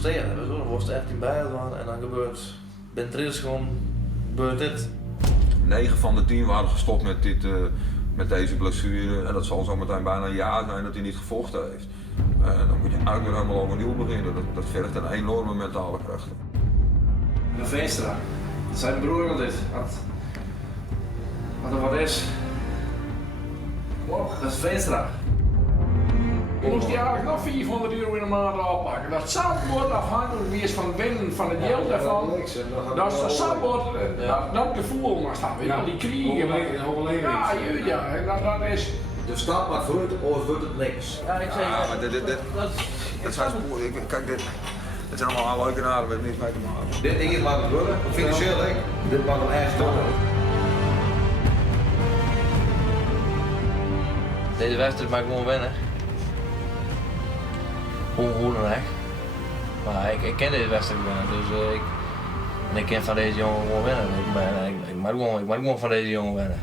presteren hebben. Dan wordt het echt in bij en dan gebeurt binnen 3 seconden gebeurt dit. 9 van de 10 waren gestopt met deze blessure en dat zal zo meteen bijna een jaar zijn dat hij niet gevochten heeft. Dan moet je eigenlijk weer helemaal overnieuw beginnen. Dat vergt een enorme mentale kracht. De Veenstra, zijn broer al dit. Wat er wat is. Dat is Veenstra. Je moest die eigenlijk nog 400 euro in de maand afpakken. Dat zandbord afhankelijk wie is van het winnen van het geld daarvan. Dat is dat zandbord, dat gevoel maar staan weer. Die kriegen. Ja, dat is. De stap maar vooruit, of wordt het niks. Ja, ik zeg Maar dit zijn sporen. Kijk, dit zijn allemaal leuke naden, we hebben niks mee te maken. Dit ding is maar het worden, financieel ik. Dit mag hem echt stoppen. Deze wedstrijd maakt gewoon winnen. Hoe dan echt. Maar ik ken deze wedstrijd winnen, dus ik ken van deze jongen gewoon winnen. Ik mag gewoon van deze jongen winnen.